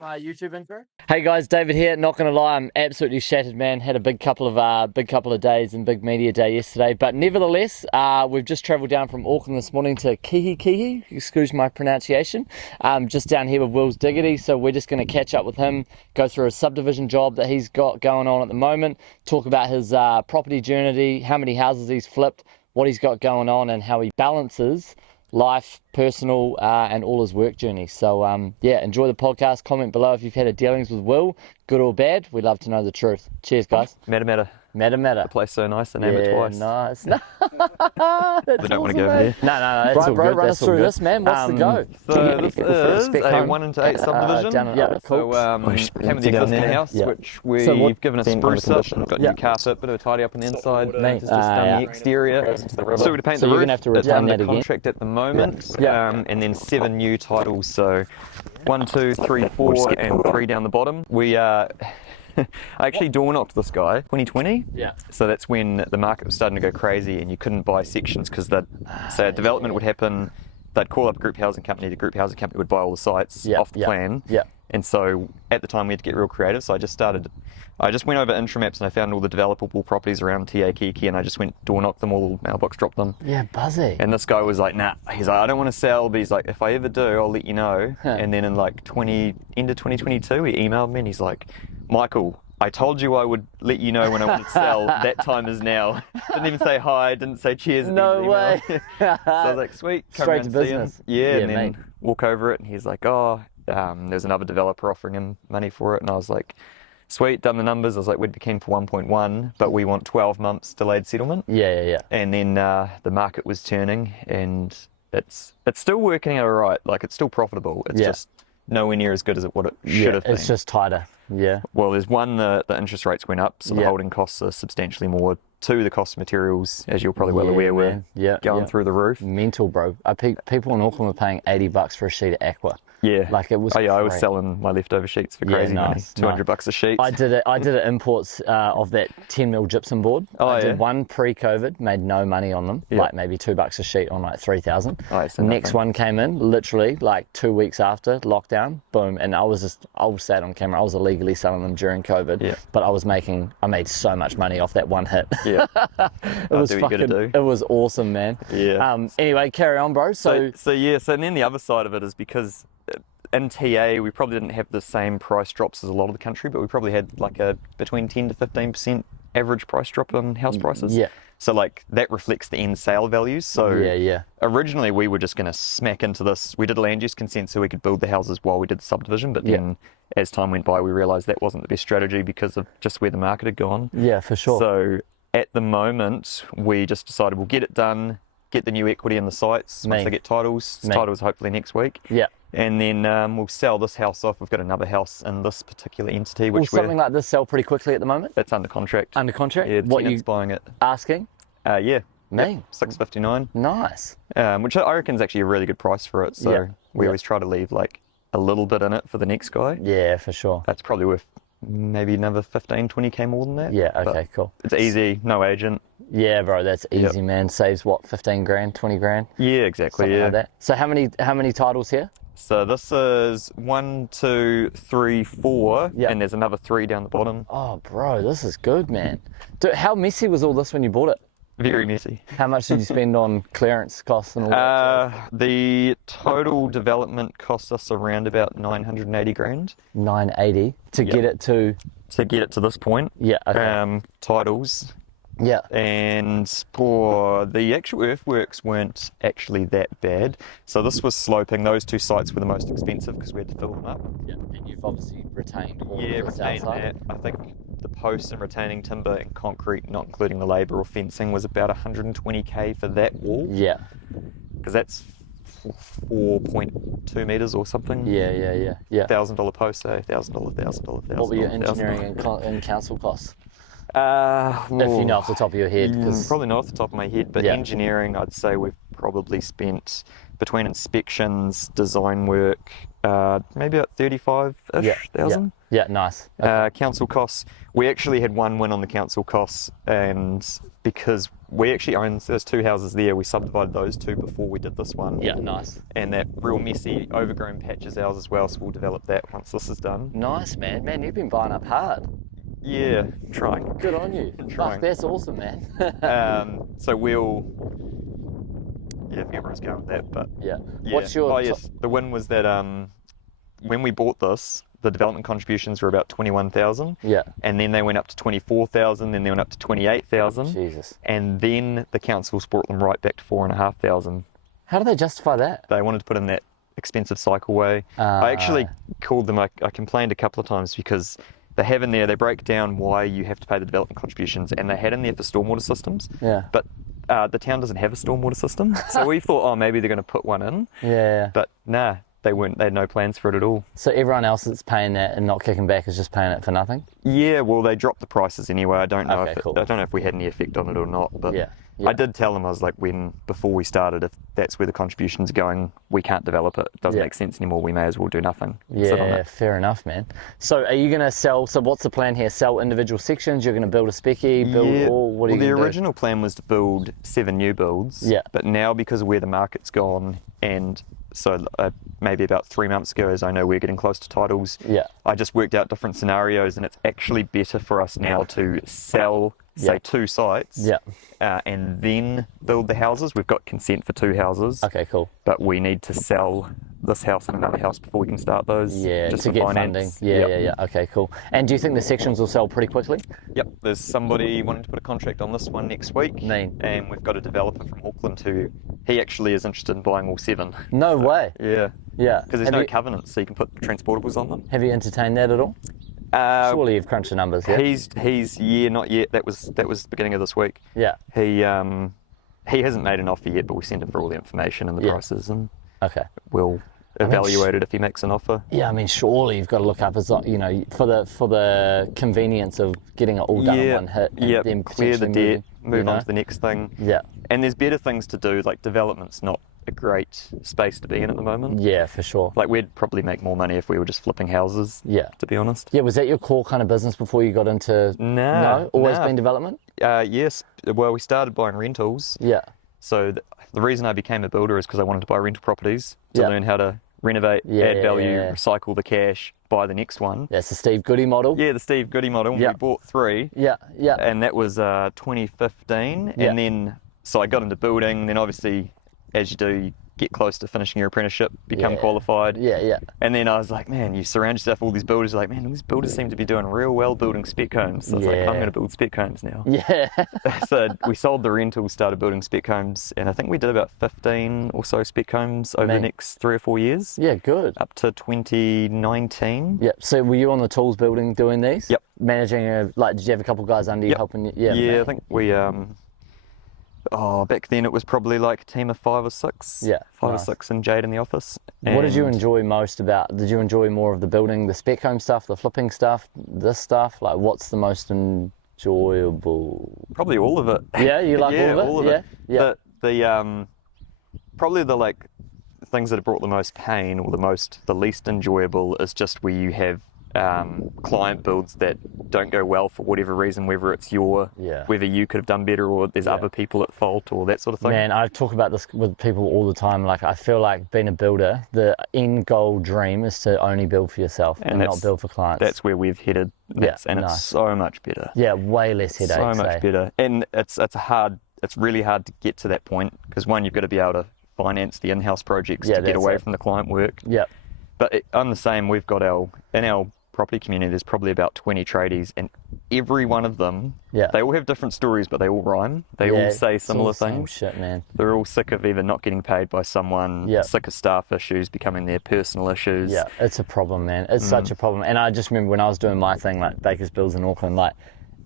My YouTube intro. Hey guys, David here. Not gonna lie, I'm absolutely shattered, man. Had a big couple of days and big media day yesterday, but nevertheless, we've just travelled down from Auckland this morning to Kihi. Excuse my pronunciation. Just down here with Wils Diggity, so we're just gonna catch up with him, go through a subdivision job that he's got going on at the moment, talk about his property journey, how many houses he's flipped, what he's got going on, and how he balances life, personal, and all his work journey. So yeah, enjoy the podcast. Comment below if you've had a dealings with Will, good or bad. We'd love to know the truth. Cheers, guys. Meta. The place so nice, they name it twice. Nice. They don't want to go over there. No, it's all bro, good. Run us through this, man. What's the go? So this is a 1 into 8 subdivision. Cool. So came with the existing house, which we've given a spruce up and got new carpet, bit of a tidy up on the inside, just done the exterior. So we're paint the roof. You're gonna have to it's retain under that contract at the moment, and then 7 new titles. So 1, 2, 3, 4, and 3 down the bottom. We I actually door knocked this guy 2020. Yeah. So that's when the market was starting to go crazy and you couldn't buy sections because a development would happen, they'd call up a group housing company, the group housing company would buy all the sites off the plan. Yeah. And so at the time we had to get real creative. So I just went over Intramaps and I found all the developable properties around Kiki and I just went door knocked them all, mailbox dropped them. Yeah, buzzy. And this guy was like, nah, he's like, I don't want to sell, but he's like, if I ever do, I'll let you know. And then in like end of 2022, he emailed me and he's like, Michael, I told you I would let you know when I wanted to sell. That time is now. Didn't even say hi, didn't say cheers. No way. So I was like, sweet. Come Straight around to and see business. him. Yeah, and then mate. walk over it and he's like, there's another developer offering him money for it. And I was like, sweet, done the numbers. I was like, we'd be keen for 1.1, but we want 12 months delayed settlement. Yeah. And then the market was turning and it's still working out all right. Like it's still profitable. It's just nowhere near as good as what it should have been. It's just tighter. Yeah. Well, there's one, the interest rates went up, so the holding costs are substantially more. 2, the cost of materials, as you're probably well aware, were going through the roof. Mental, bro. People in Auckland were paying $80 for a sheet of aqua. Yeah. Like it was I was selling my leftover sheets for crazy money. $200 a sheet. I did it imports of that 10mm gypsum board. I did one pre-COVID, made no money on them, like maybe $2 a sheet on like 3,000. Next one came in literally like 2 weeks after lockdown, boom. And I was sat on camera. I was illegally selling them during COVID, but I made so much money off that one hit. Yeah. It was awesome, man. Yeah. Anyway, carry on, bro. So and then the other side of it is because in TA, we probably didn't have the same price drops as a lot of the country, but we probably had like a between 10 to 15% average price drop on house prices. Yeah. So like that reflects the end sale values. So originally we were just going to smack into this. We did land use consent so we could build the houses while we did the subdivision, but then as time went by, we realised that wasn't the best strategy because of just where the market had gone. Yeah, for sure. So at the moment, we just decided we'll get it done, get the new equity in the sites once they get titles. Titles hopefully next week. Yeah. And then we'll sell this house off. We've got another house in this particular entity. Will something like this sell pretty quickly at the moment? It's under contract. Under contract? Yeah, the tenant's buying it. Asking? Yeah. Me? $659. Nice. Which I reckon is actually a really good price for it. So we always try to leave like a little bit in it for the next guy. Yeah, for sure. That's probably worth maybe another 15, 20k more than that. Yeah, okay, cool. It's easy, no agent. Yeah, bro, that's easy, man. Saves what, 15 grand, 20 grand? Yeah, exactly. Something like that. So how many titles here? So this is 1, 2, 3, 4, and there's another 3 down the bottom. Oh, bro, this is good, man. Dude, how messy was all this when you bought it? Very messy. How much did you spend on clearance costs and all that? The total development cost us around about 980 grand. 980 to get it to? To get it to this point. Yeah, okay. Titles. Yeah. And for the actual earthworks weren't actually that bad. So this was sloping. Those 2 sites were the most expensive because we had to fill them up. Yeah, and you've obviously retained all of the retained that. I think the posts and retaining timber and concrete, not including the labour or fencing, was about 120k for that wall. Yeah. Because that's 4.2 metres or something. Yeah. $1,000 post, $1,000. What were your engineering and council costs? If you know off the top of your head. Probably not off the top of my head, but engineering, I'd say we've probably spent between inspections, design work, maybe about 35-ish thousand. Yeah, nice. Okay. Council costs, we actually had one win on the council costs, and because we actually own, there's 2 houses there, we subdivided those 2 before we did this one. Yeah, nice. And that real messy, overgrown patch is ours as well, so we'll develop that once this is done. Nice, man. Man, you've been buying up hard. Yeah, trying. Good on you. Trying. Fuck, that's awesome, man. So we'll, yeah, if everyone's going with that, but Yeah. yeah. What's your Yes, the win was that when we bought this, the development contributions were about 21,000. Yeah. And then they went up to 24,000, then they went up to 28,000. Jesus. And then the council's brought them right back to 4,500. How do they justify that? They wanted to put in that expensive cycleway. I actually called them, I complained a couple of times because they have in there, they break down why you have to pay the development contributions, and they had in there for stormwater systems. Yeah. But the town doesn't have a stormwater system. So we thought, oh, maybe they're going to put one in. Yeah. But nah, they had no plans for it at all. So everyone else that's paying that and not kicking back is just paying it for nothing? Yeah, well, they dropped the prices anyway. I don't know Okay, cool. I don't know if we had any effect on it or not. But Yeah. I did tell them, I was like, before we started, if that's where the contributions are going, we can't develop it. It doesn't Yeah. make sense anymore. We may as well do nothing. Sit on Yeah, it. fair enough, man. So are you going to sell, so what's the plan here? Sell individual sections? You're going to build a specky, build Yeah, all? What are well, you the going to do? original plan was to build 7 new builds. Yeah. But now, because of where the market's gone, and so maybe about 3 months ago, as I know we're getting close to titles, Yeah. I just worked out different scenarios, and it's actually better for us now to sell, say, Yeah. 2 sites, Yeah. and then build the houses. We've got consent for 2 houses, Okay, cool. but we need to sell this house and another house before we can start those. Yeah, just to for get finance. funding. Yeah, Yep. yeah. Okay, cool. And do you think the sections will sell pretty quickly? Yep, there's somebody wanting to put a contract on this one next week. Mean. And we've got a developer from Auckland who, he actually is interested in buying all 7. No way. Yeah, Yeah. because there's Have no you- covenants, so you can put transportables on them. Have you entertained that at all? Surely you've crunched the numbers, yeah? He's not yet. That was the beginning of this week. Yeah. He hasn't made an offer yet, but we sent him for all the information and the Yeah. prices, and Okay. we'll evaluate it if he makes an offer. Yeah, I mean, surely you've got to look up as you know for the convenience of getting it all done in one hit, and Yeah, then clear the potentially debt, move on to the next thing. Yeah, And there's better things to do, like development's not a great space to be in at the moment. yeah, for sure. Like we'd probably make more money if we were just flipping houses, Yeah, to be honest. yeah. Was that your core kind of business before you got into? No, always been development. Yes, well, we started buying rentals. Yeah, So the reason I became a builder is because I wanted to buy rental properties to Yeah. learn how to renovate, Yeah, add yeah, value, yeah. recycle the cash, buy the next one. that's the Steve Goody model. Yeah, the Steve Goody model. Yeah. We bought 3, Yeah, yeah, and that was 2015. Yeah. And then, so I got into building. Then obviously, as you do, you get close to finishing your apprenticeship, become Yeah. qualified. yeah, yeah. And then I was like, man, you surround yourself with all these builders. You're like, man, these builders seem to be doing real well building spec homes. So I was like, Yeah. I'm going to build spec homes now. Yeah, So we sold the rentals, started building spec homes, and I think we did about 15 or so spec homes over the Man. next 3 or 4 years, yeah. Good. up to 2019. Yeah. So were you on the tools building doing these? Yep. Managing did you have a couple guys under you Yep. helping you? Yeah. Yeah, man. I think we, back then it was probably like a team of 5 or 6. Yeah, 5 nice. or 6 and Jade in the office. What did you And enjoy most about? Did you enjoy more of the building, the spec home stuff, the flipping stuff, this stuff? Like, what's the most enjoyable? Probably all of it. Yeah, you like Yeah, all of it. Yeah, The probably the like things that have brought the most pain or the least enjoyable is just where you have client builds that don't go well for whatever reason, whether it's Yeah. whether you could have done better or there's Yeah. other people at fault or that sort of thing. Man, I talk about this with people all the time. Like, I feel like being a builder, the end goal dream is to only build for yourself and not that's- build for clients. That's where we've headed. Yeah, And nice. it's so much better. Yeah, way less headaches. So much eh? better. And it's really hard to get to that point because one, you've got to be able to finance the in-house projects Yeah, to get that's away it. from the client work. Yeah, But on the same, we've got in our property community, there's probably about 20 tradies, and every one of them, Yeah. they all have different stories, but they all rhyme. They Yeah, all say it's similar all the same things. shit, man. They're all sick of either not getting paid by someone, Yeah. sick of staff issues becoming their personal issues. Yeah, it's a problem, man. It's Mm. such a problem. And I just remember when I was doing my thing, like Baker's Bills in Auckland, like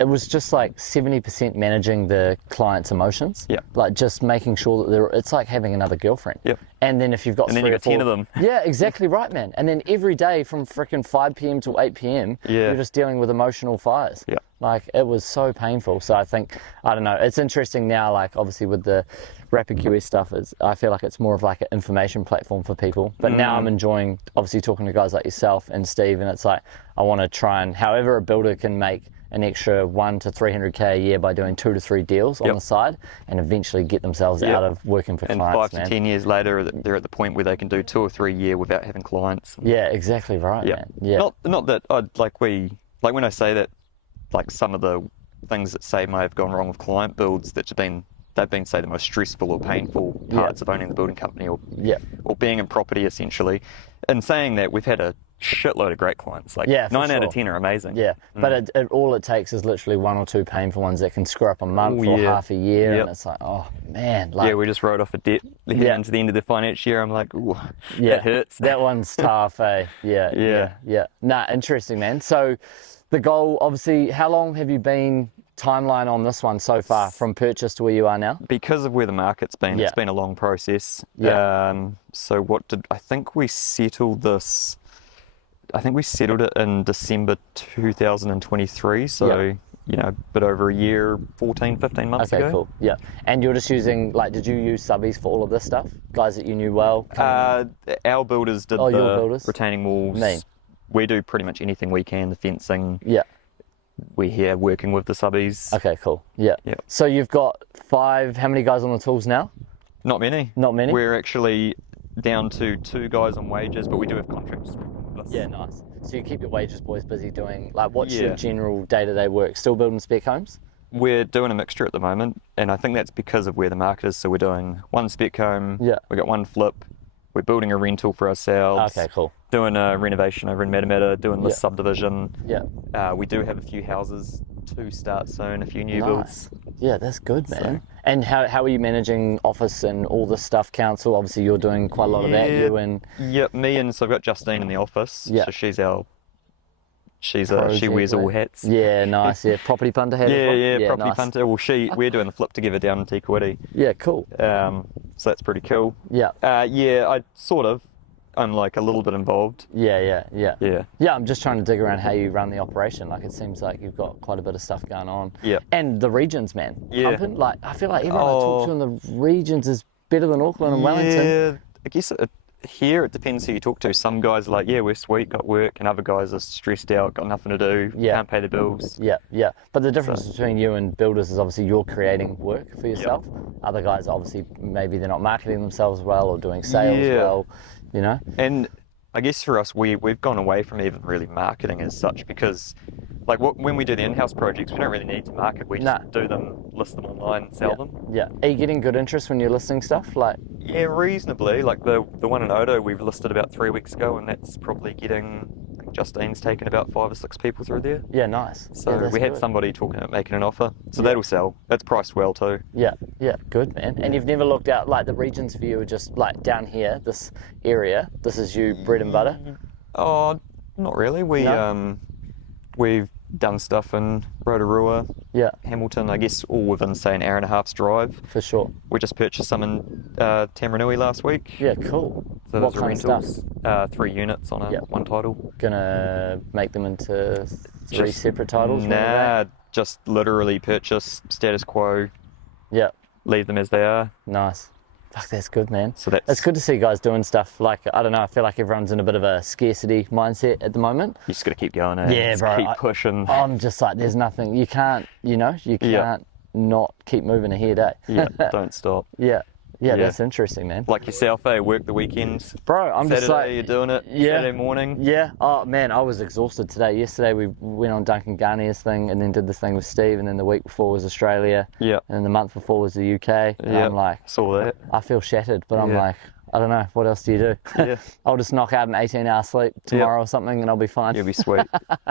it was just like 70% managing the client's emotions. Yeah. Like just making sure that it's like having another girlfriend. Yep. And then if you've got And then three you or got 10 four, of them. Yeah, exactly right, man. And then every day from freaking 5 p.m. till 8 p.m, Yeah. you're just dealing with emotional fires. Yeah. Like it was so painful. So I think, I don't know, it's interesting now, like obviously with the Rapid QS stuff, I feel like it's more of like an information platform for people. But now I'm enjoying obviously talking to guys like yourself and Steve, and it's like, I want to try and, however a builder can make an extra 1 to 300k a year by doing 2 to 3 deals on the side, and eventually get themselves out of working for And clients, 5 to 10 years later, they're at the point where they can do 2 or 3 a year without having clients. Yeah, exactly right, man. Yeah. Not that like when I say that, like some of the things that say may have gone wrong with client builds they've been say the most stressful or painful parts of owning the building company or being in property essentially. And saying that, we've had a shitload of great clients. Like 9 out of 10 are amazing. Yeah, but all it takes is literally 1 or 2 painful ones that can screw up a month or half a year, and it's like, oh man, like we just wrote off a debt heading into the end of the financial year. I'm like, ooh, that hurts. That one's tough, eh? Yeah. Nah, interesting, man. So the goal, obviously, how long have you been timeline on this one so far from purchase to where you are now? Because of where the market's been, it's been a long process. So I think we settled this. I think we settled it in December 2023. So, a bit over a year, 14, 15 months ago. Okay, cool. Yeah. And you're just using, like, did you use subbies for all of this stuff? Guys that you knew well? Our builders did the retaining walls. Me. We do pretty much anything we can, the fencing. Yeah. We're here working with the subbies. Okay, cool. Yeah. So you've got 5, how many guys on the tools now? Not many. Not many? We're actually down to 2 guys on wages, but we do have contractors with us. Yeah, nice. So you keep your wages boys busy doing, like, what's your general day-to-day work? Still building spec homes? We're doing a mixture at the moment, and I think that's because of where the market is. So we're doing 1 spec home, we got 1 flip, we're building a rental for ourselves. Okay, cool. Doing a renovation over in Matamata, doing this subdivision. Yeah. We do have a few houses to start soon, a few new builds. Yeah, that's good, man. And how are you managing office and all this stuff, council? Obviously, you're doing quite a lot of that, you and... Yeah, me and, so I've got Justine in the office. Yeah. So she wears all hats. Yeah, nice. Yeah, property punter hat. Yeah, property punter. Well, we're doing the flip together down in Tikawiti. Yeah, cool. So that's pretty cool. Yeah. I'm like a little bit involved. Yeah. Yeah, I'm just trying to dig around how you run the operation. Like, it seems like you've got quite a bit of stuff going on. Yeah. And the regions, man. Yeah. Pumping, like, I feel like everyone I talk to in the regions is better than Auckland and Wellington. Yeah, I guess here it depends who you talk to. Some guys are like, yeah, we're sweet, got work, and other guys are stressed out, got nothing to do, can't pay the bills. Yeah. But the difference between you and builders is obviously you're creating work for yourself. Other guys, obviously, maybe they're not marketing themselves well or doing sales well, you know? And I guess for us, we've gone away from even really marketing as such, because like when we do the in-house projects, we don't really need to market. We just do them, list them online, sell them. Yeah. Are you getting good interest when you're listing stuff? Like, yeah, reasonably. Like the one in Odo we've listed about 3 weeks ago, and that's probably getting, I think Justine's taken about 5 or 6 people through there. Yeah, nice. So we had somebody talking about making an offer. So that'll sell. That's priced well too. Yeah, good, man. And you've never looked out, like, the regions for you are just like down here, this area, this is you bread and butter? Oh, not really. We've done stuff in Rotorua, Hamilton, I guess all within, say, an hour and a half's drive. For sure. We just purchased some in Tamaranui last week. Yeah, cool. So what those are kind rentals, of stuff? 3 units on one title. Gonna make them into 3 separate titles? Nah, just literally purchase status quo. Yeah. Leave them as they are. Nice. Fuck, that's good, man. So it's good to see guys doing stuff. Like, I don't know, I feel like everyone's in a bit of a scarcity mindset at the moment. You just got to keep going, eh? Yeah, bro. Keep pushing. I'm just like, there's nothing, you can't not keep moving ahead, eh? Yeah, don't stop. Yeah, that's interesting, man. Like yourself, eh? Work the weekends. Bro, I'm Saturday, just like... you're doing it. Saturday morning. Yeah. Oh, man, I was exhausted today. Yesterday we went on Duncan Garnier's thing and then did this thing with Steve, and then the week before was Australia. Yeah. And then the month before was the UK. And I'm like... Saw that. I feel shattered, but I'm like, I don't know, what else do you do? Yeah. I'll just knock out an 18-hour sleep tomorrow or something and I'll be fine. You'll be sweet.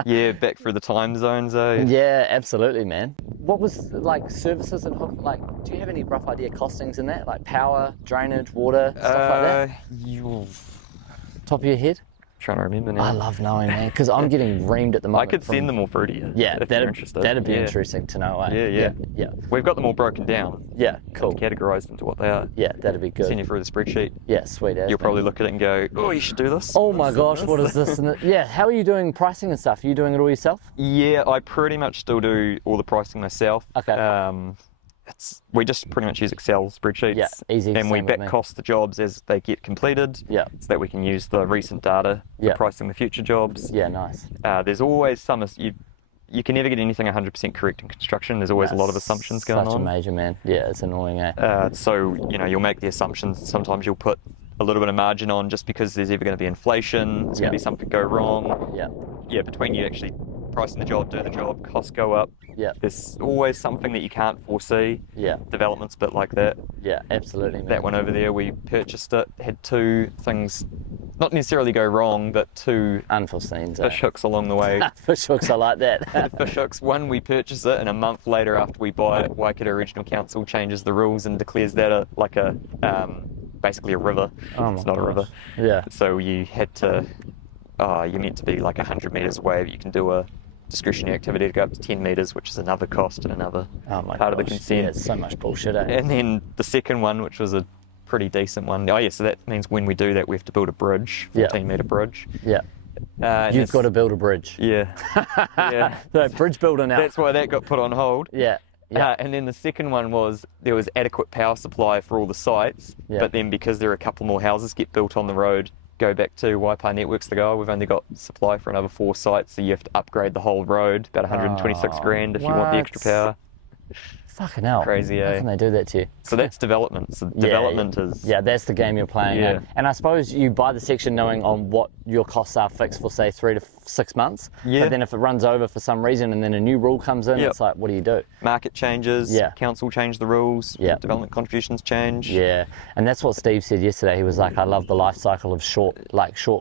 Yeah, back through the time zones, eh? Yeah, absolutely, man. What was, like, services and hook, like, do you have any rough idea costings in that? Like power, drainage, water, stuff like that? Top of your head? trying to remember now. I love knowing, man, because I'm getting reamed at the I moment. could send them all through to you. Yeah, if you're interested. that'd be Yeah. interesting to know. Yeah. We've got them all broken down, Yeah, cool. categorized into what they are. Yeah, that'd be good. Send you through the spreadsheet. Yeah, sweet as. You'll man. probably look at it and go, oh, you should do this. Oh my gosh, what is this? Yeah, how are you doing pricing and stuff? Are you doing it all yourself? Yeah, I pretty much still do all the pricing myself. Okay. We just pretty much use Excel spreadsheets. Yeah, easy. And we same with back me. cost the jobs as they get completed. Yeah. So that we can use the recent data for Yeah. pricing the future jobs. Yeah, nice. There's always some, you can never get anything 100% correct in construction. There's always a lot of assumptions going Such on. a major, man. Yeah, it's annoying, eh? So, you'll make the assumptions. Sometimes you'll put a little bit of margin on just because there's either going to be inflation, there's going to be something go wrong. Yeah. Yeah, between you actually pricing the job, doing the job, costs go up. Yeah. There's always something that you can't foresee. Yeah. Development's a bit like that. Yeah, absolutely, man. That one over there, we purchased it, had two things not necessarily go wrong, but two Unforeseen. fish hooks along the way. Fish hooks, I like that. Fish hooks, one, we purchase it, and a month later after we buy it, Waikato Regional Council changes the rules and declares that basically a river. Oh It's my not a river. Yeah. So you had to, you're meant to be like 100 metres away, but you can do a discretionary activity to go up to 10 metres, which is another cost and another part of the consent. Yeah, it's so much bullshit, eh? And then the second one, which was a pretty decent one. Oh yeah, so that means when we do that, we have to build a bridge, 14-metre bridge. Yeah. And You've got to build a bridge. Yeah. Yeah. So bridge builder now. That's why that got put on hold. Yeah. Yeah. And then the second one was there was adequate power supply for all the sites, but then because there are a couple more houses get built on the road, go back to Waipa Networks to go, we've only got supply for another 4 sites, so you have to upgrade the whole road, about 126 grand if you want the extra power. Fucking hell. Crazy, How eh? can they do that to you? So that's development. So development is... Yeah, that's the game you're playing. Yeah. And I suppose you buy the section knowing on what your costs are fixed for, say, 3 to 6 months. Yeah. But then if it runs over for some reason and then a new rule comes in, it's like, what do you do? Market changes, Yeah. council change the rules, Yeah. development contributions change. Yeah, and that's what Steve said yesterday. He was like, I love the life cycle of short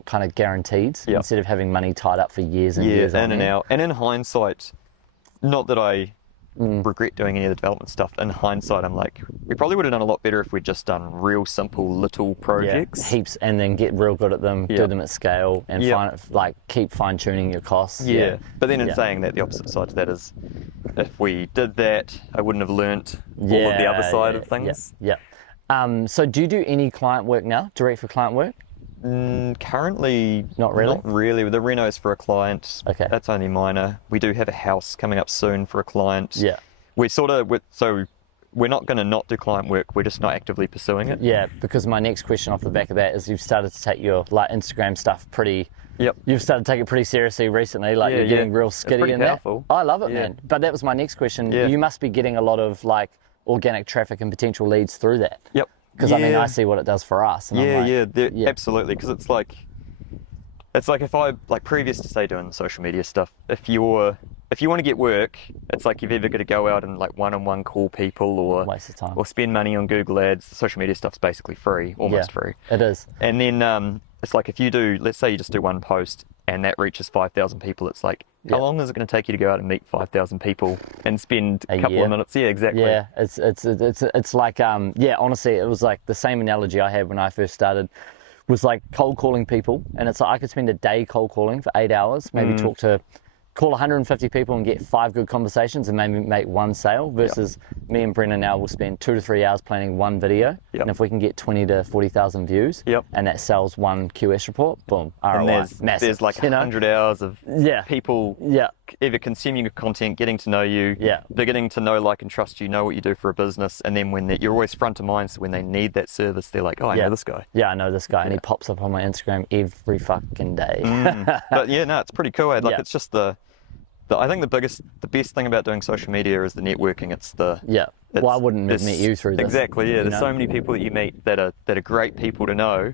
kind of guaranteed instead of having money tied up for years and years. In and out. And in hindsight, not that I regret doing any of the development stuff. In hindsight, I'm like, we probably would have done a lot better if we'd just done real simple little projects. Heaps, and then get real good at them, do them at scale, and keep fine tuning your costs. Yeah. But then in saying that, the opposite side to that is, if we did that, I wouldn't have learnt all of the other side of things. Yeah. So do you do any client work now, direct for client work? Currently, Not really? Not really. The reno's for a client. Okay. That's only minor. We do have a house coming up soon for a client. Yeah. We're not going to not do client work. We're just not actively pursuing it. Yeah, because my next question off the back of that is you've started to take your Instagram stuff pretty... Yep. You've started to take it pretty seriously recently, you're getting real skitty in powerful. that. I love it, man. But that was my next question. Yeah. You must be getting a lot of organic traffic and potential leads through that. Yep. Because I see what it does for us. And absolutely. Because it's like if I previous to say doing social media stuff, if you want to get work, it's like you've either got to go out and one-on-one call people or waste of time or spend money on Google ads. The social media stuff's basically free, almost free. It is. And then it's like if you do, let's say you just do one post and that reaches 5,000 people, it's like, how long is it going to take you to go out and meet 5,000 people and spend a couple of minutes? Yeah, exactly. Yeah, it's like, honestly, it was like the same analogy I had when I first started was like cold calling people. And it's like I could spend a day cold calling for 8 hours, maybe call 150 people and get 5 good conversations and maybe make 1 sale versus me and Brennan now will spend 2 to 3 hours planning 1 video. And if we can get 20 to 40,000 views and that sells 1 QS report, boom, ROI, massive. There's 100 hours of people either consuming your content, getting to know you, beginning to know, like, and trust you, know what you do for a business, and then when you're always front of mind, so when they need that service, they're like, oh, I know this guy. Yeah, I know this guy, and he pops up on my Instagram every fucking day. But it's pretty cool. It's just I think the best thing about doing social media is the networking. It's well, I wouldn't have met you through this. Exactly, yeah. There's so many people that you meet that are great people to know.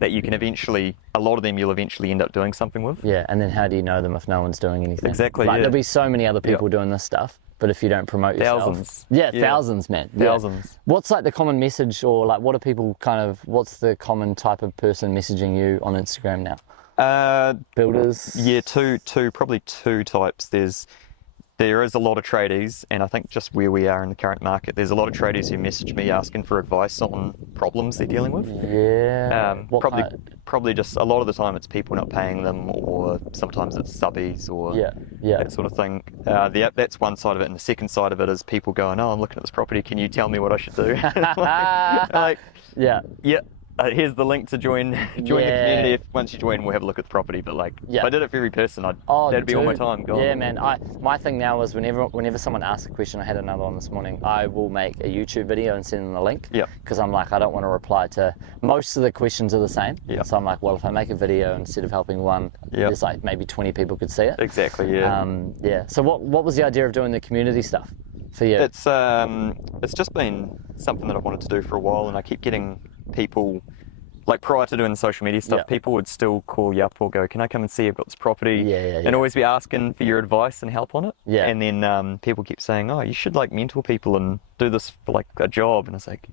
That you can eventually, a lot of them you'll eventually end up doing something with. Yeah, and then how do you know them if no one's doing anything? Exactly. There'll be so many other people doing this stuff, but if you don't promote yourself, thousands. Thousands, man. Thousands. What's the common message, or what are people what's the common type of person messaging you on Instagram now? Builders. Yeah, probably two types. There's there is a lot of tradies, and I think just where we are in the current market, there's a lot of tradies who message me asking for advice on problems they're dealing with. Yeah. Probably just a lot of the time it's people not paying them, or sometimes it's subbies or that sort of thing. That's one side of it, and the second side of it is people going, "Oh, I'm looking at this property. Can you tell me what I should do?" Yeah. Here's the link to join the community. If once you join, we'll have a look at the property. But if I did it for every person, that'd be all my time gone. Yeah, man. My thing now is whenever someone asks a question, I had another one this morning, I will make a YouTube video and send them the link. Yeah. Because I'm like, I don't want to reply to most of the questions are the same. Yeah. So I'm like, well, if I make a video instead of helping one, there's like maybe 20 people could see it. Exactly. Yeah. So what was the idea of doing the community stuff for you? It's just been something that I've wanted to do for a while, and I keep getting people, like prior to doing the social media stuff, people would still call you up or go, "Can I come and see? I've got this property," and always be asking for your advice and help on it. Yeah. And then people keep saying, "Oh, you should like mentor people and do this for like a job," and I was like,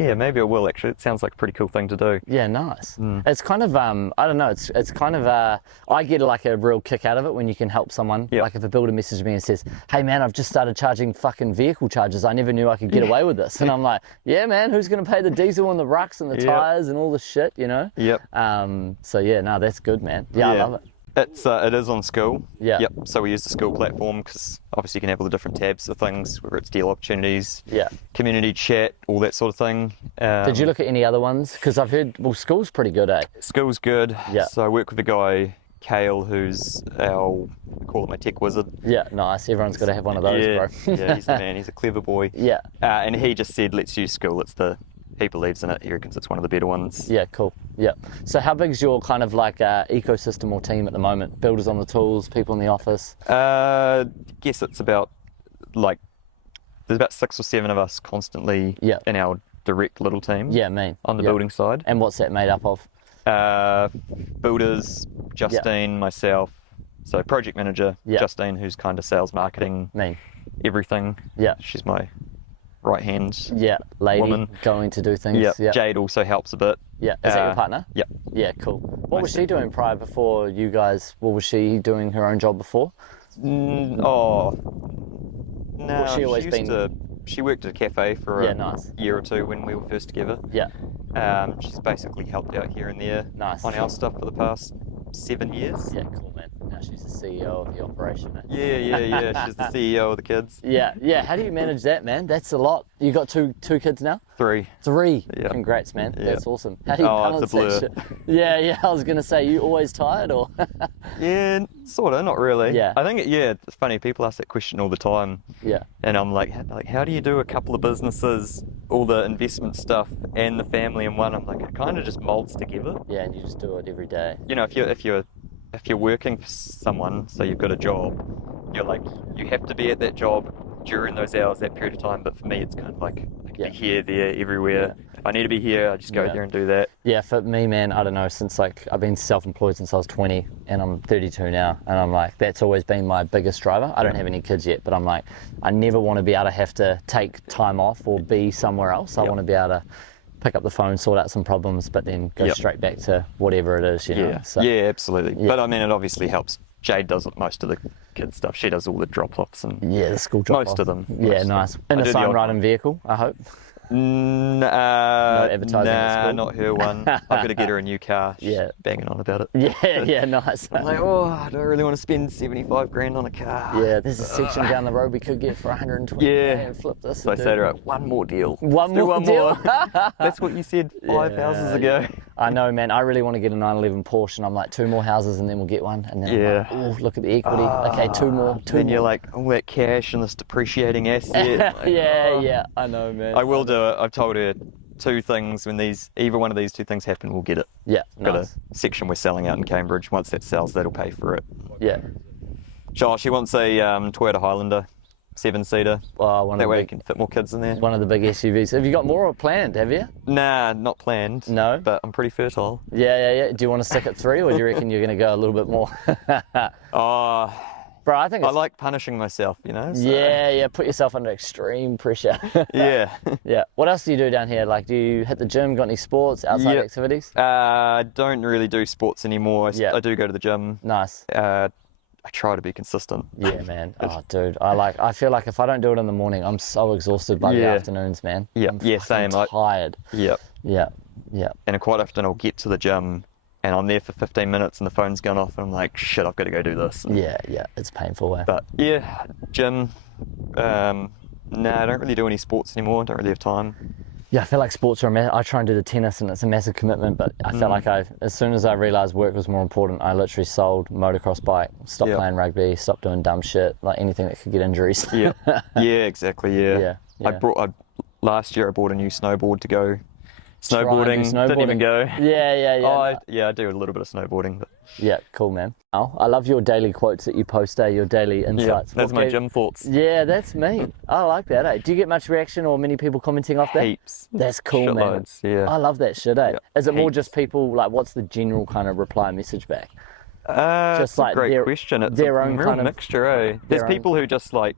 yeah, maybe I will actually. It sounds like a pretty cool thing to do. Yeah, nice. It's kind of, I don't know, it's kind of, I get like a real kick out of it when you can help someone. Like if a builder messages me and says, "Hey man, I've just started charging fucking vehicle charges. I never knew I could get away with this." And I'm like, yeah man, who's going to pay the diesel and the rucks and the tires and all the shit, you know? Yep. So yeah, no, that's good, man. Yeah, I love it. It is on School. Yeah. Yep. So we use the School platform because obviously you can have all the different tabs of things, whether it's deal opportunities, community chat, all that sort of thing. Did you look at any other ones? Because I've heard, well, School's pretty good, eh? School's good. Yeah. So I work with a guy, Kale, who's we call him a tech wizard. Yeah, nice. Everyone's got to have one of those, bro. Yeah, he's the man. He's a clever boy. Yeah. And he just said, let's use School. He believes in it. He reckons it's one of the better ones. Yeah, cool. Yeah. So how big's your kind of like ecosystem or team at the moment? Builders on the tools, people in the office? Guess it's about there's about 6 or 7 of us constantly in our direct little team. Yeah, mean. On the building side. And what's that made up of? Builders, Justine, myself. So project manager, Justine, who's kind of sales, marketing, everything. Yeah. She's my right hand lady woman going to do things. Yeah. Jade also helps a bit. Yeah. Is that your partner? Yeah. Yeah, cool. What was she doing before you guys? What was she doing her own job before? No. She she worked at a cafe for a nice. year or two when we were first together. Yeah. She's basically helped out here and there on our stuff for the past 7 years. Yeah, cool, man. Now she's the CEO of the operation. Eh? Yeah. She's the CEO of the kids. Yeah. How do you manage that, man? That's a lot. You got two kids now? 3. Yeah. Congrats, man. Yeah. That's awesome. How do you balance it's a blur. that shit? Yeah. I was gonna say, you always tired or? Yeah, sort of. Not really. Yeah. I think it's funny. People ask that question all the time. Yeah. And I'm like, how do you do a couple of businesses, all the investment stuff, and the family in one? I'm like, it kind of just molds together. Yeah, and you just do it every day. You know, if you're working for someone, so you've got a job, you're like, you have to be at that job during those hours, that period of time. But for me, it's kind of like I can be here, there, everywhere. If I need to be here, I just go there and do that. Yeah, for me, man, I don't know, since I've been self-employed since I was 20 and I'm 32 now, and I'm like, that's always been my biggest driver. I don't have any kids yet, but I'm like, I never want to be able to have to take time off or be somewhere else. I want to be able to pick up the phone, sort out some problems, but then go straight back to whatever it is, you know? So, yeah, absolutely. Yeah. But I mean, it obviously helps. Jade does most of the kids stuff. She does all the drop-offs and the school drop-offs. Most of them. Yeah, nice. In a sign riding vehicle, I hope. No advertising. Not her one. I've got to get her a new car. She's banging on about it. Yeah, nice. I'm like, I don't really want to spend 75 grand on a car. Yeah, there's a section down the road we could get for 120 and flip this. So I say to her, one more deal. One more deal? That's what you said 5 houses ago. I know, man. I really want to get a 911 Porsche, and I'm like, 2 more houses and then we'll get one. And then I'm like, oh, look at the equity. Okay, 2 more. Then you're like, all that cash and this depreciating asset. Yeah, I know, man. I will do it. I've told her 2 things. When either one of these 2 things happen, we'll get it. Yeah, Got a section we're selling out in Cambridge. Once that sells, that'll pay for it. Yeah. She wants a Toyota Highlander, 7-seater. That way you can fit more kids in there. One of the big SUVs. Have you got more planned, have you? Nah, not planned. No? But I'm pretty fertile. Yeah. Do you want to stick at 3, or do you reckon you're going to go a little bit more? Bro, I think I like punishing myself, you know? So. Yeah, put yourself under extreme pressure. Yeah. What else do you do down here? Like, do you hit the gym, got any sports, outside activities? I don't really do sports anymore. I do go to the gym. Nice. try to be consistent. Yeah, man. Oh, dude. I feel like if I don't do it in the morning, I'm so exhausted by the Yeah. afternoons, man. Yeah, I'm yeah, fucking same. tired. Yeah. Yeah. Yeah. And quite often I'll get to the gym and I'm there for 15 minutes and the phone's gone off and I'm like, shit, I've got to go do this. Yeah. Yeah. It's painful, eh? But yeah, gym. I don't really do any sports anymore. Don't really have time. Yeah, I feel like sports are I try and do the tennis and it's a massive commitment, but I felt like as soon as I realised work was more important, I literally sold motocross bike, stopped playing rugby, stopped doing dumb shit, like anything that could get injuries. Yeah, yeah, exactly, yeah. Yeah. Last year I bought a new snowboard to go snowboarding. Didn't even go. Yeah. I do a little bit of snowboarding. But Yeah, cool, man. Oh, I love your daily quotes that you post, your daily insights. that's my gym thoughts. Yeah, that's me. I like that, eh? Do you get much reaction or many people commenting off that? Heaps. That's cool, man. Shitloads, yeah. I love that shit, eh? Yeah, Is it more heaps. just people, like, what's the general kind of reply message back? Just like a great question. It's their a own real kind of mixture, eh? There's own- people who just like,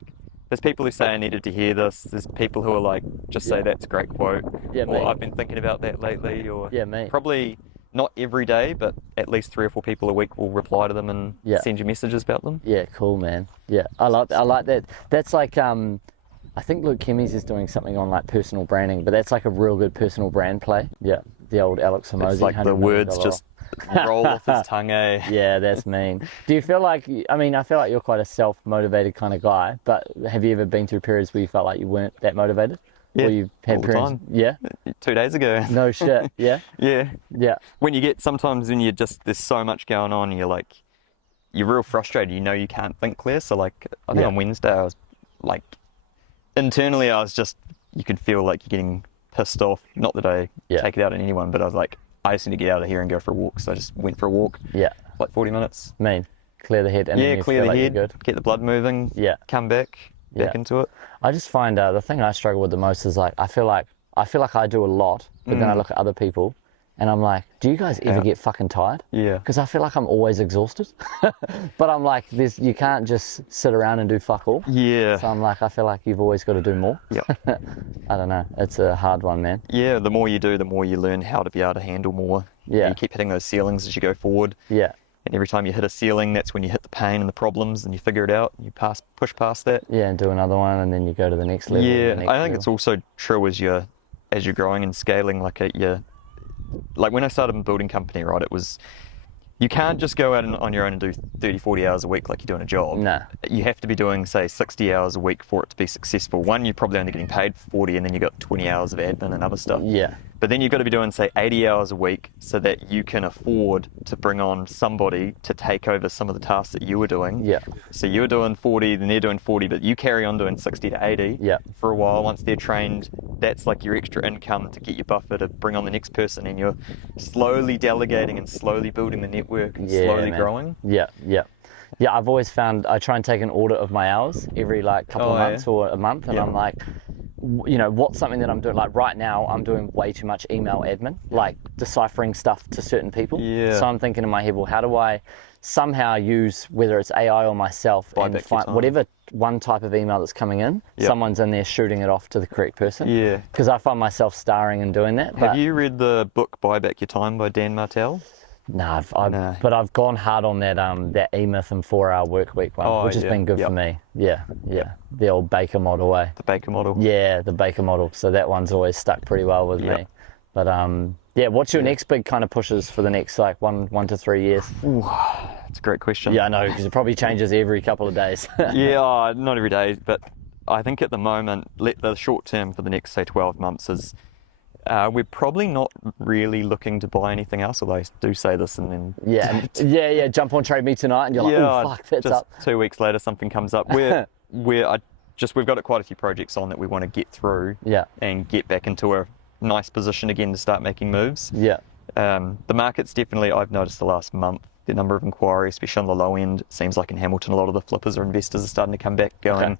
there's people who say I needed to hear this. There's people who are like, just say that's a great quote. Yeah, or mate. I've been thinking about that lately. Or Yeah, mate. probably not every day, but at least 3 or 4 people a week will reply to them and send you messages about them. Yeah, cool, man. Yeah, I like that. That's like, I think Luke Kemmys is doing something on like personal branding, but that's like a real good personal brand play. Yeah, the old Alex Hormozy. It's like the $100 million words just roll off his tongue, eh? Yeah, that's mean. Do you feel like, I feel like you're quite a self-motivated kind of guy, but have you ever been through periods where you felt like you weren't that motivated? Yeah, Or you've had all the periods? time. Yeah? 2 days ago. No shit, yeah? Yeah. Yeah. Sometimes when you're just, there's so much going on, you're real frustrated. You know you can't think clear. So like, I think on Wednesday I was like, internally I was just, you could feel like you're getting pissed off. Not that I take it out on anyone, but I was like, I just need to get out of here and go for a walk. So I just went for a walk. Yeah. Like 40 minutes. Mean. Clear the head. And then you clear feel the like head, you're good. get the blood moving. Yeah. Come back into it. I just find the thing I struggle with the most is like I feel like I do a lot, but then I look at other people and I'm like, do you guys ever get fucking tired? Yeah. Because I feel like I'm always exhausted. But I'm like, you can't just sit around and do fuck all. Yeah. So I'm like, I feel like you've always got to do more. Yeah. I don't know. It's a hard one, man. Yeah, the more you do, the more you learn how to be able to handle more. Yeah. You keep hitting those ceilings as you go forward. Yeah. And every time you hit a ceiling, that's when you hit the pain and the problems and you figure it out. You push past that. Yeah, and do another one and then you go to the next level. Yeah, I think it's also true as you're growing and scaling. Like when I started a building company, right, it was, you can't just go out on your own and do 30, 40 hours a week like you're doing a job. No. You have to be doing, say, 60 hours a week for it to be successful. One, you're probably only getting paid for 40 and then you've got 20 hours of admin and other stuff. Yeah. But then you've got to be doing, say, 80 hours a week so that you can afford to bring on somebody to take over some of the tasks that you were doing. Yeah. So you're doing 40, then they're doing 40, but you carry on doing 60 to 80 for a while. Once they're trained, that's like your extra income to get your buffer to bring on the next person, and you're slowly delegating and slowly building the network and slowly growing. Yeah. I've always found I try and take an audit of my hours every like couple of months or a month, and I'm like, what's something that I'm doing? Like right now, I'm doing way too much email admin, like deciphering stuff to certain people. Yeah. So I'm thinking in my head, well, how do I somehow use, whether it's AI or myself, and find whatever one type of email that's coming in, someone's in there shooting it off to the correct person. Yeah. Because I find myself starring and doing that. Have you read the book Buy Back Your Time by Dan Martell? No, but I've gone hard on that E-Myth and 4-hour work week one, which has been good for me. Yeah. The old Baker model, eh? The Baker model. Yeah, the Baker model. So that one's always stuck pretty well with me. But what's your next big kind of pushes for the next like one to 3 years? Ooh, that's a great question. Yeah, I know, because it probably changes every couple of days. Yeah, not every day, but I think at the moment, the short term for the next, say, 12 months is we're probably not really looking to buy anything else, although I do say this and then... jump on Trade Me tonight and you're like, oh, fuck, that's just up. 2 weeks later, something comes up. We've got quite a few projects on that we want to get through and get back into a nice position again to start making moves. Yeah. The market's definitely, I've noticed the last month, the number of inquiries, especially on the low end, it seems like in Hamilton, a lot of the flippers or investors are starting to come back going,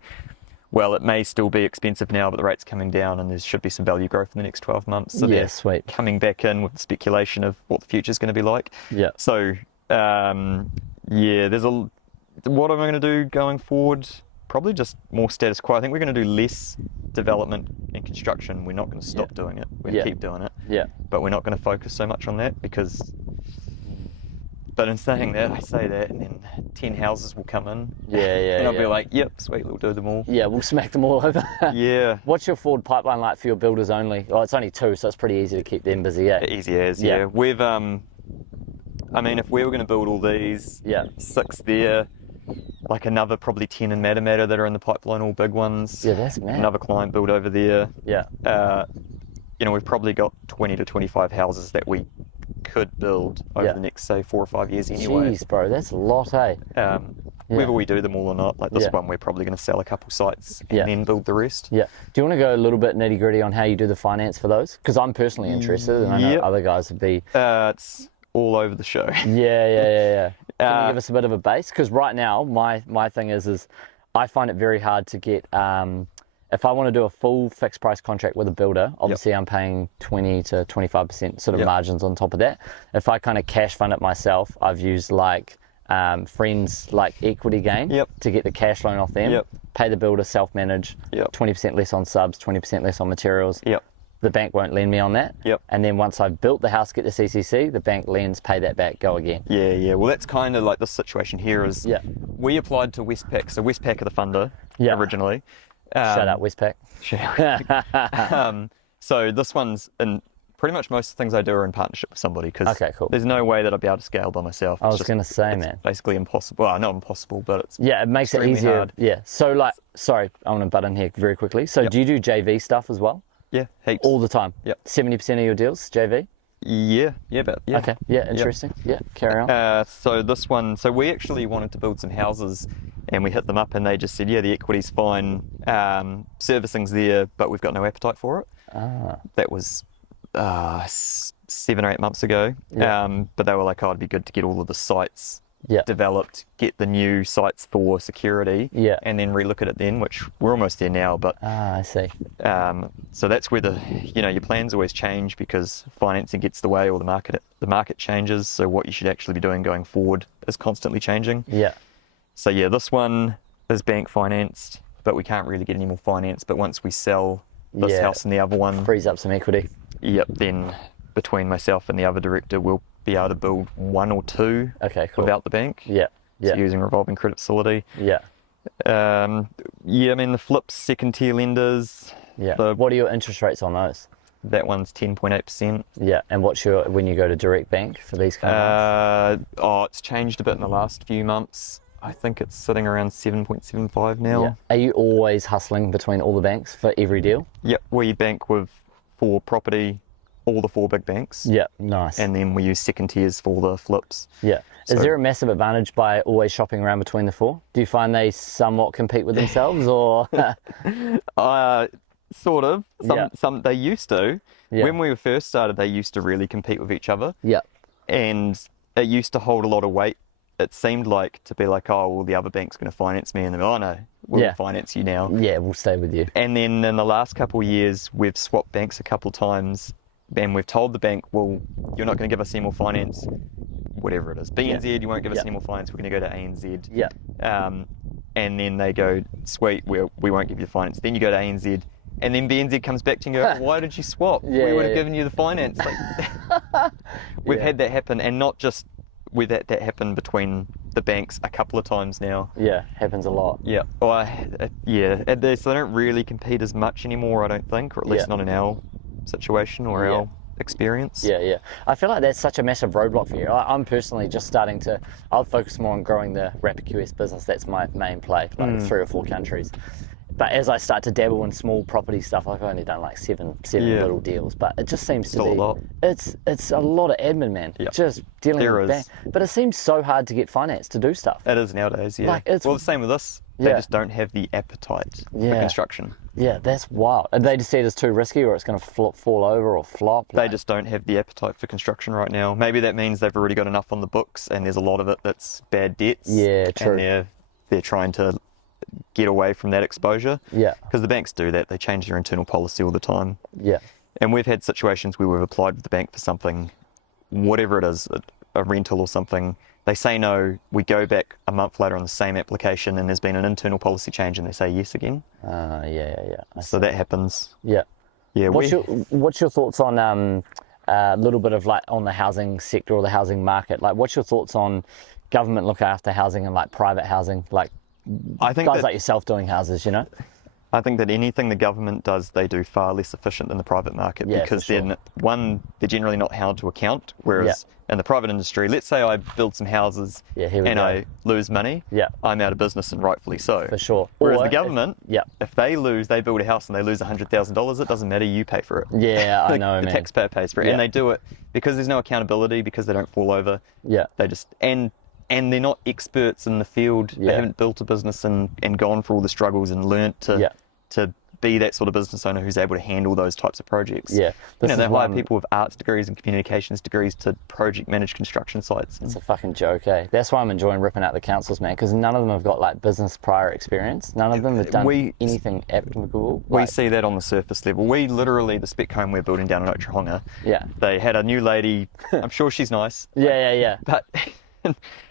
well, it may still be expensive now, but the rate's coming down and there should be some value growth in the next 12 months. So they're sweet. coming back in with the speculation of what the future's going to be like. Yeah. So, what am I going to do going forward? Probably just more status quo. I think we're going to do less development and construction. We're not going to stop doing it. We're going to keep doing it. Yeah. But we're not going to focus so much on that because But in saying that, I say that, and then 10 houses will come in. Yeah. And I'll be like, yep, sweet, we'll do them all. Yeah, we'll smack them all over. Yeah. What's your forward pipeline like for your builders only? Well, it's only 2, so it's pretty easy to keep them busy, eh? Easy as, yeah. We've, I mean, if we were going to build all these, 6 there, like another probably 10 in Matamata that are in the pipeline, all big ones. Yeah, that's mad. Another client build over there. Yeah. You know, we've probably got 20 to 25 houses that we could build over the next, say, 4 or 5 years anyway. Jeez, bro, that's a lot, eh? Whether we do them all or not, like this one, we're probably going to sell a couple sites and then build the rest. Yeah. Do you want to go a little bit nitty gritty on how you do the finance for those? Because I'm personally interested, and I know other guys would be. It's all over the show. Yeah. Can you give us a bit of a base? Because right now, my thing is I find it very hard to get. If I want to do a full fixed price contract with a builder, obviously I'm paying 20 to 25% sort of margins on top of that. If I kind of cash fund it myself, I've used like friends like equity gain to get the cash loan off them, pay the builder, self-manage, 20% less on subs, 20% less on materials. The bank won't lend me on that. And then once I've built the house, get the CCC, the bank lends, pay that back, go again. Yeah. Well, that's kind of like the situation here is we applied to Westpac. So Westpac are the funder originally. Shout out Westpac. So this one's, and pretty much most of the things I do are in partnership with somebody because cool. there's no way that I'd be able to scale by myself. I was going to say, man. Basically impossible. Well, not impossible, but it's it makes it easier. Hard. Yeah. So like, sorry, I want to butt in here very quickly. So do you do JV stuff as well? Yeah, heaps. All the time? 70% of your deals, JV? Yeah. Okay, interesting. Yeah, carry on. So this one, so we actually wanted to build some houses and we hit them up and they just said, the equity's fine, servicing's there, but we've got no appetite for it. That was 7 or 8 months ago. But they were like, it'd be good to get all of the sites developed, get the new sites for security, and then relook at it then, which we're almost there now. But I see. So that's where your plans always change because financing gets the way, or the market changes. So what you should actually be doing going forward is constantly changing. So this one is bank financed, but we can't really get any more finance. But once we sell this house and the other one, frees up some equity. Then between myself and the other director, we'll be able to build 1 or 2 without the bank. So using revolving credit facility. I mean, the flips, second tier lenders. What are your interest rates on those? That one's 10.8%. And what's your, when you go to direct bank for these kind of ones? It's changed a bit in the last few months. I think it's sitting around 7.75 now. Are you always hustling between all the banks for every deal? We bank with, for property, all the 4 big banks. Nice. And then we use second tiers for the flips. Is there a massive advantage by always shopping around between the 4? Do you find they somewhat compete with themselves, or? Sort of. Some they used to. When we first started, they used to really compete with each other. And it used to hold a lot of weight. It seemed like to be like, oh, well, the other bank's going to finance me, and they're like, oh no, we'll finance you now. We'll stay with you. And then in the last couple of years, we've swapped banks a couple of times, and we've told the bank, well, you're not going to give us any more finance, whatever it is. BNZ, you won't give us any more finance, we're going to go to ANZ. And then they go, sweet, we won't give you the finance. Then you go to ANZ, and then BNZ comes back to you and go, why did you swap? We would have given you the finance. Like, we've had that happen, and not just with that happen between the banks a couple of times now. Happens a lot. They don't really compete as much anymore, I don't think, or at least not in our situation or our experience. I feel like that's such a massive roadblock for you. I'm personally just starting to, I'll focus more on growing the Rapid QS business. That's my main play, like 3 or 4 countries. But as I start to dabble in small property stuff, I've only done like seven little deals, but it just seems to be, it's a lot of admin, man. Just dealing with bank. But it seems so hard to get finance to do stuff. It is nowadays, Like, well, the same with us. They just don't have the appetite for construction. That's wild. And they just see it as too risky, or it's going to fall over or flop. They just don't have the appetite for construction right now. Maybe that means they've already got enough on the books, and there's a lot of it that's bad debts. True. And they're trying to get away from that exposure. Because the banks do that. They change their internal policy all the time. And we've had situations where we've applied with the bank for something, whatever it is, a rental or something. They say no, we go back a month later on the same application, and there's been an internal policy change, and they say yes again. So that happens. What's your thoughts on a little bit of like on the housing sector or the housing market. Like, what's your thoughts on government looking after housing and like private housing, like I think guys like yourself doing houses, you know? I think that anything the government does, they do far less efficient than the private market, Yeah, because for sure. then, one, they're generally not held to account, whereas in the private industry, let's say I build some houses Here we and go. I lose money, I'm out of business, and rightfully so. For sure. Whereas Or the government, if they build a house and they lose $100,000, it doesn't matter, you pay for it. Yeah, I know, the man. taxpayer pays for it, and they do it because there's no accountability, because they don't fall over. They just, and they're not experts in the field. They haven't built a business and gone through all the struggles and learnt to be that sort of business owner who's able to handle those types of projects. Yeah. You know, they hire people with arts degrees and communications degrees to project manage construction sites. It's a fucking joke, eh? That's why I'm enjoying ripping out the councils, man, because none of them have got like business prior experience. None of them have done anything applicable. We see that on the surface level. We literally, the spec home we're building down in Otrahonga, they had a new lady, I'm sure she's nice. But,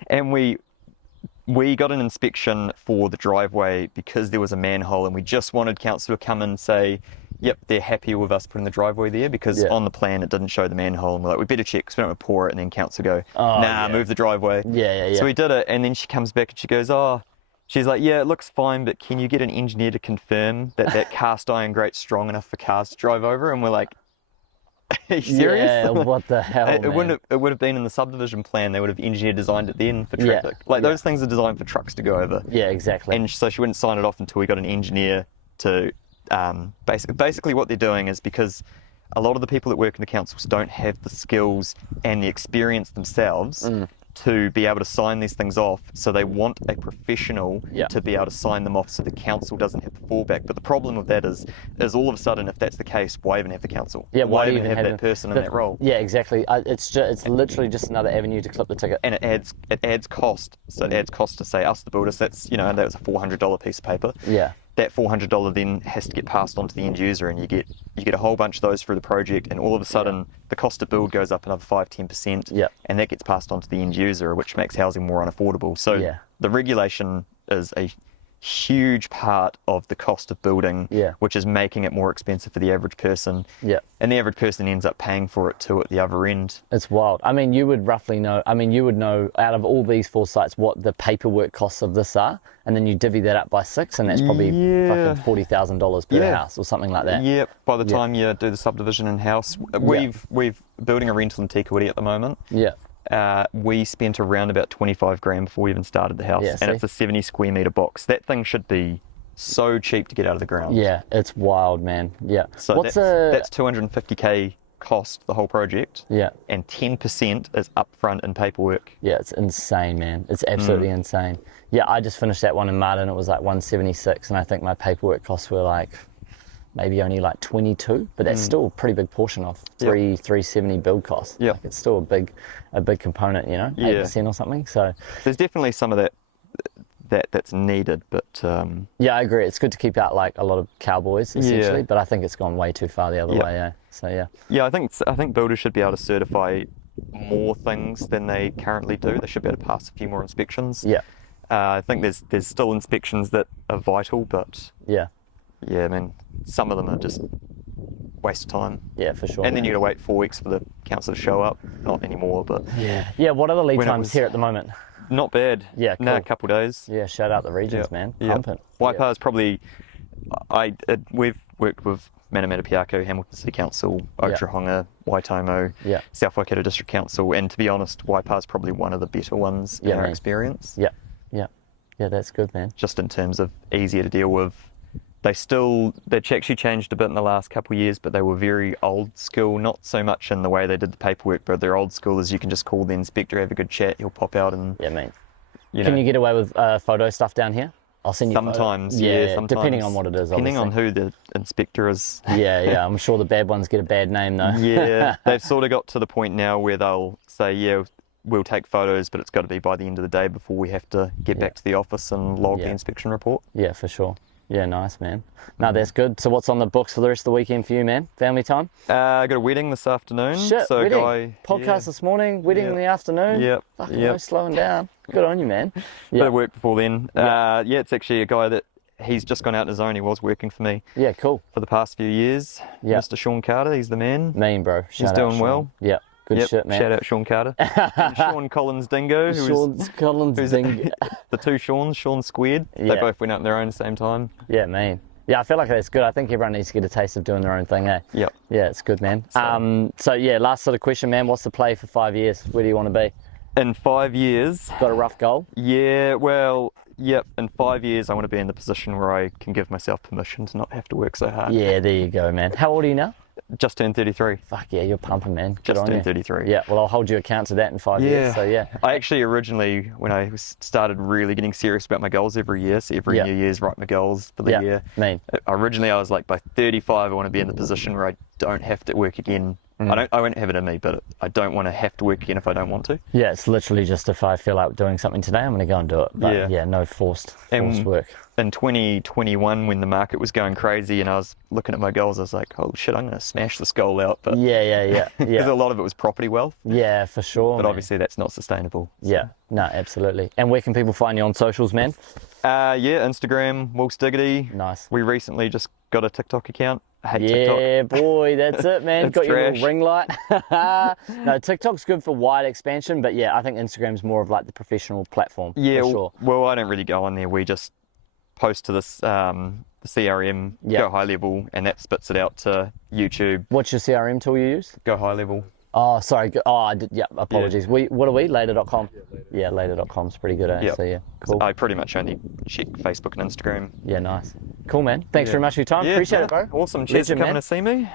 and we got an inspection for the driveway because there was a manhole, and we just wanted council to come and say, yep, they're happy with us putting the driveway there, because on the plan it didn't show the manhole, and we're like, we better check because we don't want to pour it, and then council go, move the driveway. So we did it, and then she comes back and she goes, she's like, yeah, it looks fine, but can you get an engineer to confirm that cast iron grate's strong enough for cars to drive over? And we're like, are you serious? Yeah, what the hell, it would have been in the subdivision plan. They would have engineer designed it then for traffic. Those things are designed for trucks to go over. Yeah, exactly. And so she wouldn't sign it off until we got an engineer to basically what they're doing is, because a lot of the people that work in the councils don't have the skills and the experience themselves to be able to sign these things off, so they want a professional to be able to sign them off so the council doesn't have to fall back. But the problem with that is all of a sudden, if that's the case, why even have the council? Why even have that person in that role? Yeah, exactly. It's literally just another avenue to clip the ticket. And it adds cost. So it adds cost to, say, us, the builders. That's, that was a $400 piece of paper. That $400 then has to get passed on to the end user, and you get a whole bunch of those through the project, and all of a sudden the cost to build goes up another 5-10%, and that gets passed on to the end user, which makes housing more unaffordable. So the regulation is a huge part of the cost of building, which is making it more expensive for the average person. And the average person ends up paying for it too at the other end. It's wild. I mean, you would know out of all these 4 sites what the paperwork costs of this are, and then you divvy that up by 6, and that's probably fucking $40,000 per house or something like that. By the time you do the subdivision in-house, we've building a rental in Diggity at the moment. We spent around about 25 grand before we even started the house, and it's a 70 square metre box. That thing should be so cheap to get out of the ground. Yeah, it's wild, man. So that's 250k cost, the whole project. And 10% is upfront in paperwork. It's insane, man. It's absolutely insane. I just finished that one in Martin. It was like 176, and I think my paperwork costs were like maybe only like 22, but that's still a pretty big portion of 370 build costs. Like, it's still a big component, 8% or something. So there's definitely some of that's needed, but I agree. It's good to keep out like a lot of cowboys essentially, but I think it's gone way too far the other way. So I think builders should be able to certify more things than they currently do. They should be able to pass a few more inspections. I think there's still inspections that are vital, but I mean, some of them are just waste of time. For sure. And then you got to wait 4 weeks for the council to show up. Not anymore, but what are the lead times here at the moment? Not bad. Cool. No, a couple of days. Shout out the regions, man. Pumping. Waipa's probably. We've worked with Manamata-Piako, Hamilton City Council, Otrahonga, Waitomo, South Waikato District Council, and to be honest, Waipa's probably one of the better ones in our experience. That's good, man. Just in terms of easier to deal with. They actually changed a bit in the last couple of years, but they were very old school, not so much in the way they did the paperwork, but they're old school as you can just call the inspector, have a good chat, he'll pop out and... Can you get away with photo stuff down here? I'll send you sometimes, sometimes. Depending on what it is, depending obviously. on who the inspector is. I'm sure the bad ones get a bad name though. They've sort of got to the point now where they'll say, we'll take photos, but it's got to be by the end of the day before we have to get back to the office and log the inspection report. For sure. Nice, man. No, that's good. So what's on the books for the rest of the weekend for you, man? Family time? I got a wedding this afternoon. So wedding. Podcast this morning, wedding in the afternoon. Fucking no slowing down. Good on you, man. Bit of work before then. It's actually a guy that he's just gone out on his own. He was working for me Yeah, cool. for the past few years. Yeah. Mr. Sean Carter, he's the man. Mean, bro. He's Shout out, doing Sean. well. Yeah, good shit, man. Shout out Sean Carter. And Sean Collins Dingo, Sean Collins Dingo. the two Seans, Sean Squared. Yeah. They both went out on their own at the same time. Yeah, mean. Yeah, I feel like that's good. I think everyone needs to get a taste of doing their own thing, eh? Yep. Yeah, it's good, man. So yeah, last sort of question, man. What's the play for 5 years? Where do you want to be? In 5 years, Got a rough goal? yeah, well, yep, in 5 years I want to be in the position where I can give myself permission to not have to work so hard. Yeah, there you go, man. How old are you now? Just turned 33. Fuck yeah, you're pumping, man. Good Just on turned you. 33. Yeah, well, I'll hold you account to that in 5 years. So yeah. I actually originally, when I started really getting serious about my goals every year, so every Yeah. New Year's write my goals for the Yeah, year. mean. Originally I was like, by 35 I want to be in the position where I don't have to work again. I won't have it in me, but I don't want to have to work again if I don't want to. Yeah, it's literally just if I feel like doing something today, I'm going to go and do it. But Yeah. yeah, no forced And work. In 2021, when the market was going crazy and I was looking at my goals, I was like, oh shit, I'm going to smash this goal out. But Yeah. because a lot of it was property wealth, Yeah, for sure. but man. obviously that's not sustainable. Yeah, no, absolutely. And where can people find you on socials, man? Yeah, Instagram, Wils Diggity. Nice. We recently just got a TikTok account. I hate TikTok. Yeah, boy, that's it, man. It's Got your trash. little ring light. No, TikTok's good for wide expansion, but yeah, I think Instagram's more of like the professional platform. Yeah, for sure. well, I don't really go on there. We just post to this the CRM, Yeah. Go High Level, and that spits it out to YouTube, What's your CRM tool you use? Go High Level. Oh, sorry. Oh, I did. Yeah, apologies. What are we? Later.com. Yeah, later.com's pretty good, eh? Yep. So yeah, cool. I pretty much only check Facebook and Instagram. Yeah, nice. Cool, man. Thanks very much for your time. Yeah, Appreciate it, bro. Awesome. Cheers Legend, for coming man. to see me.